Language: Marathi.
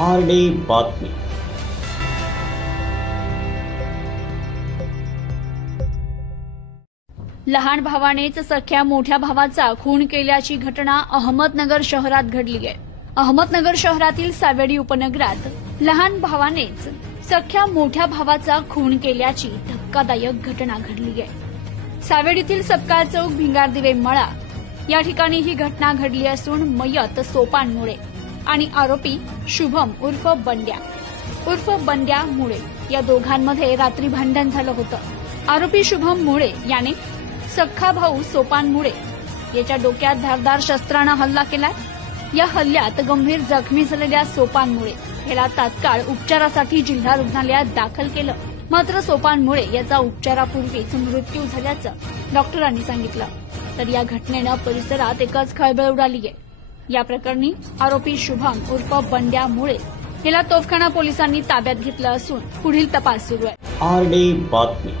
आरडी बातमी. लहान भावानेच सख्या मोठ्या भावाचा खून केल्याची घटना अहमदनगर शहरात घडली आहे. अहमदनगर शहरातील सावेडी उपनगरात लहान भावानेच सख्या मोठ्या भावाचा खून केल्याची धक्कादायक घटना घडली आहे. सावेडीतील सपकाळ चौक भिंगारदिवे मळा या ठिकाणी ही घटना घडली असून मयत सोपान मुळे आणि आरोपी शुभम उर्फ बंड्या मुळे या दोघांमध्ये रात्री भांडण झालं होतं. आरोपी शुभम मुळे याने सख्खा भाऊ सोपान मुळे याच्या डोक्यात धारदार शस्त्रानं हल्ला केलाय. या हल्ल्यात गंभीर जखमी झालेल्या सोपान मुळे याला तात्काळ उपचारासाठी जिल्हा रुग्णालयात दाखल केलं. मात्र सोपान मुळे याचा उपचारापूर्वीच मृत्यू झाल्याचं डॉक्टरांनी सांगितलं. तर या घटनेनं परिसरात एकच खळबळ उडाली आहे. या प्रकरणी आरोपी शुभम उर्फ बंड्या मुळे याला तोफखाना पोलिसांनी ताब्यात घेतलं असून पुढील तपास सुरू आहे. आरडी बातमी.